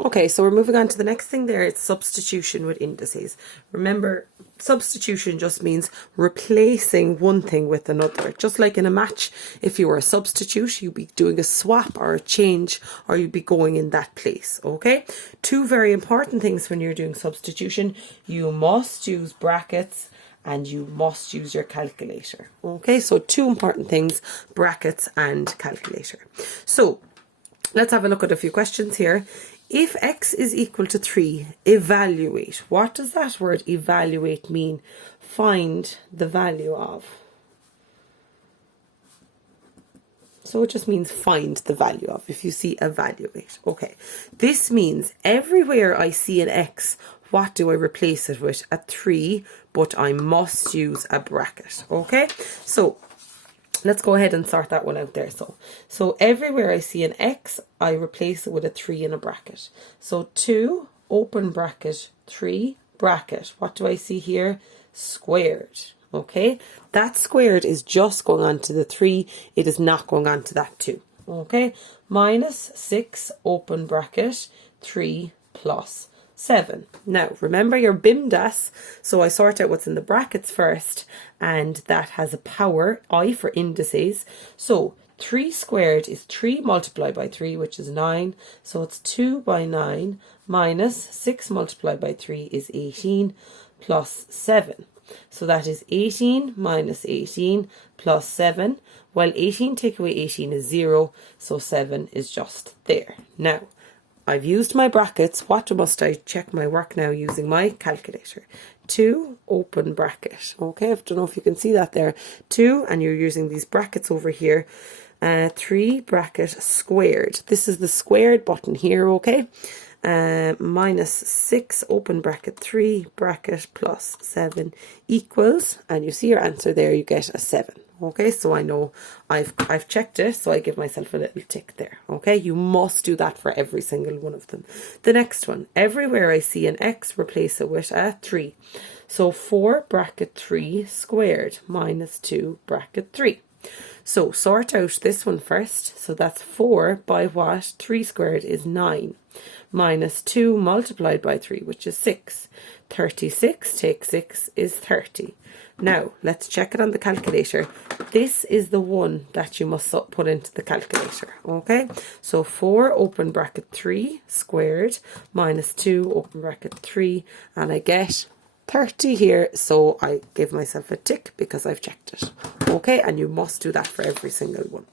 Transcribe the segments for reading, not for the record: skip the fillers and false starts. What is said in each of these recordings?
Okay, so we're moving on to the next thing there. It's substitution with indices. Remember, substitution just means replacing one thing with another. Just like in a match, if you were a substitute, you'd be doing a swap or a change, or you'd be going in that place, okay? Two very important things when you're doing substitution. You must use brackets and you must use your calculator, okay? So two important things, brackets and calculator. So let's have a look at a few questions here. If x is equal to 3, evaluate. What does that word evaluate mean? Find the value of. So it just means find the value of, if you see evaluate. Okay, this means everywhere I see an x, what do I replace it with? A 3, but I must use a bracket. Okay, so let's go ahead and sort that one out there. So everywhere I see an x, I replace it with a 3 in a bracket. So 2, open bracket, 3, bracket. What do I see here? Squared. Okay, that squared is just going on to the 3. It is not going on to that 2. Okay, minus 6, open bracket, 3 plus 7. Now, remember your BIMDAS, so I sort out what's in the brackets first, and that has a power, I for indices. So 3 squared is 3 multiplied by 3, which is 9. So it's 2 by 9 minus 6 multiplied by 3 is 18 plus 7. So that is 18 minus 18 plus 7. Well, 18 take away 18 is 0, so 7 is just there. Now, I've used my brackets. What must I check my work now using my calculator? 2, open bracket. Okay, I don't know if you can see that there. 2, and you're using these brackets over here. 3 bracket squared. This is the squared button here, okay? Minus 6, open bracket, 3 bracket plus 7 equals, and you see your answer there, you get a 7. Okay, so I know I've checked it, so I give myself a little tick there. Okay, you must do that for every single one of them. The next one, everywhere I see an x, replace it with a 3. So 4 bracket 3 squared minus 2 bracket 3. So sort out this one first. So that's 4 by what? 3 squared is 9. Minus 2 multiplied by 3, which is 6. 36 take 6 is 30. Now, let's check it on the calculator. This is the one that you must put into the calculator, okay? So 4, open bracket 3, squared, minus 2, open bracket 3, and I get 30 here, so I give myself a tick because I've checked it, okay? And you must do that for every single one.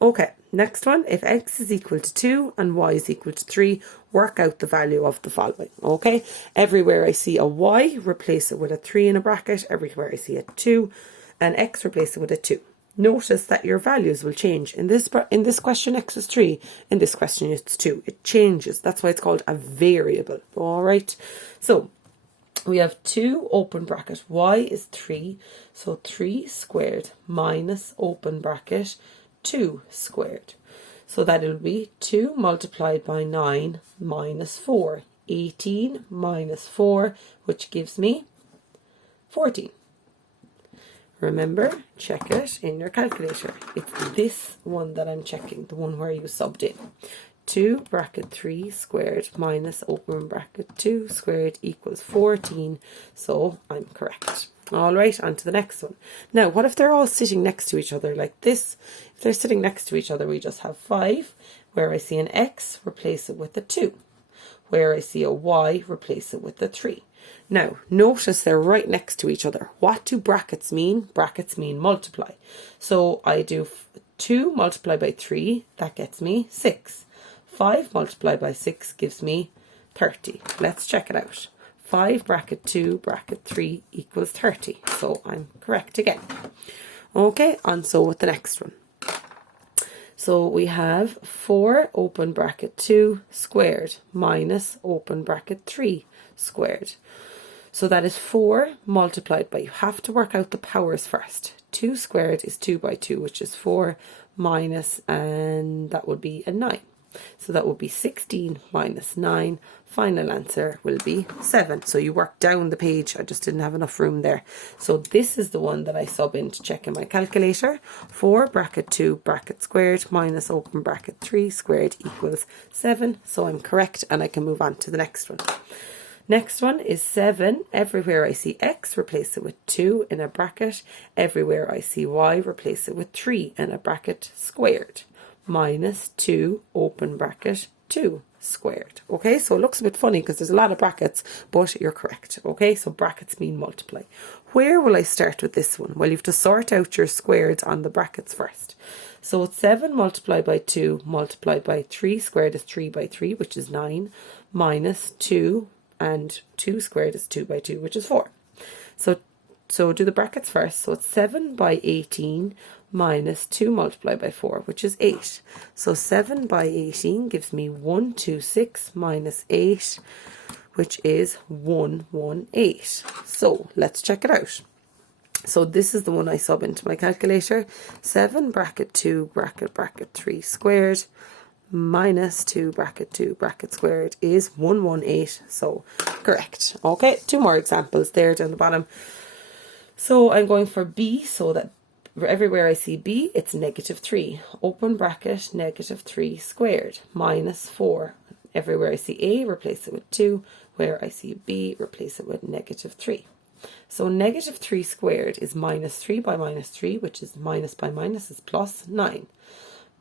Okay, next one, if x is equal to 2 and y is equal to 3, work out the value of the following, okay? Everywhere I see a y, replace it with a 3 in a bracket. Everywhere I see a 2, and x, replace it with a 2. Notice that your values will change. In this question, x is 3. In this question, it's 2. It changes. That's why it's called a variable, all right? So we have 2, open bracket, y is 3. So 3 squared minus, open bracket, 2 squared. So that will be 2 multiplied by 9 minus 4. 18 minus 4, which gives me 14. Remember, check it in your calculator. It's this one that I'm checking, the one where you subbed in. 2 bracket 3 squared minus, open bracket, 2 squared equals 14. So I'm correct. All right, on to the next one. Now, what if they're all sitting next to each other like this? If they're sitting next to each other, we just have 5. Where I see an x, replace it with a 2. Where I see a y, replace it with a 3. Now, notice they're right next to each other. What do brackets mean? Brackets mean multiply. So I do 2 multiplied by 3, that gets me 6. 5 multiplied by 6 gives me 30. Let's check it out. 5 bracket 2 bracket 3 equals 30. So I'm correct again. Okay, and so with the next one. So we have 4 open bracket 2 squared minus open bracket 3 squared. So that is 4 multiplied by, you have to work out the powers first. 2 squared is 2 by 2, which is 4 minus, and that would be a 9. So that would be 16 minus 9. Final answer will be 7. So you work down the page. I just didn't have enough room there. So this is the one that I sub in to check in my calculator. 4 bracket 2 bracket squared minus open bracket 3 squared equals 7. So I'm correct, and I can move on to the next one. Next one is 7. Everywhere I see x, replace it with 2 in a bracket. Everywhere I see y, replace it with 3 in a bracket squared. Minus 2 open bracket 2 squared. Okay, so it looks a bit funny because there's a lot of brackets, but you're correct. Okay, so brackets mean multiply. Where will I start with this one? Well, you have to sort out your squares on the brackets first. So it's 7 multiplied by 2 multiplied by 3 squared is 3 by 3, which is 9, minus 2, and 2 squared is 2 by 2, which is 4. So do the brackets first. So it's 7 by 18 minus 2 multiplied by 4, which is 8. So 7 by 18 gives me 126 minus 8, which is 118. So let's check it out. So this is the one I sub into my calculator. 7 bracket 2 bracket 3 squared minus 2 bracket squared is 118. So correct. Okay, 2 more examples there down the bottom. So I'm going for B, so that everywhere I see B, it's negative 3. Open bracket, negative 3 squared, minus 4. Everywhere I see A, replace it with 2. Where I see B, replace it with negative 3. So negative 3 squared is minus 3 by minus 3, which is minus by minus is plus 9.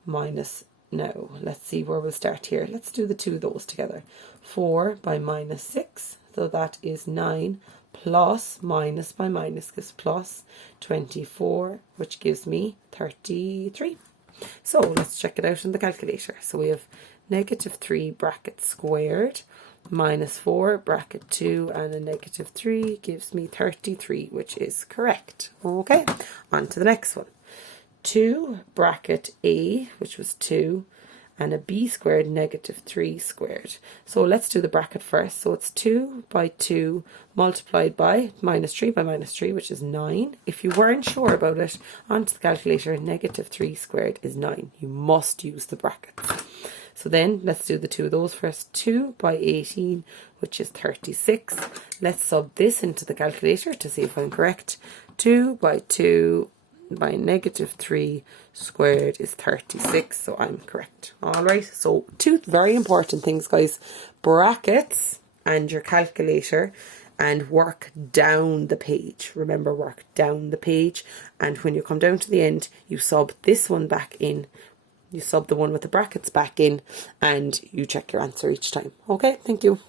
Minus, now let's see where we'll start here. Let's do the two of those together. 4 by minus 6, so that is 9. Plus minus by minus gives plus 24, which gives me 33. So let's check it out in the calculator. So we have negative 3 bracket squared minus 4 bracket 2 and a negative 3 gives me 33, which is correct. Okay, on to the next one. 2 bracket A, which was 2, and a b squared negative 3 squared. So let's do the bracket first. So it's 2 by 2 multiplied by minus 3 by minus 3, which is 9. If you weren't sure about it, onto the calculator, negative 3 squared is 9. You must use the brackets. So then let's do the two of those first. 2 by 18, which is 36. Let's sub this into the calculator to see if I'm correct. 2 by 2 by negative 3 squared is 36, so I'm correct. Alright, so 2 very important things, guys. Brackets and your calculator, and work down the page. Remember, work down the page, and when you come down to the end, you sub this one back in. You sub the one with the brackets back in, and you check your answer each time. Okay, thank you.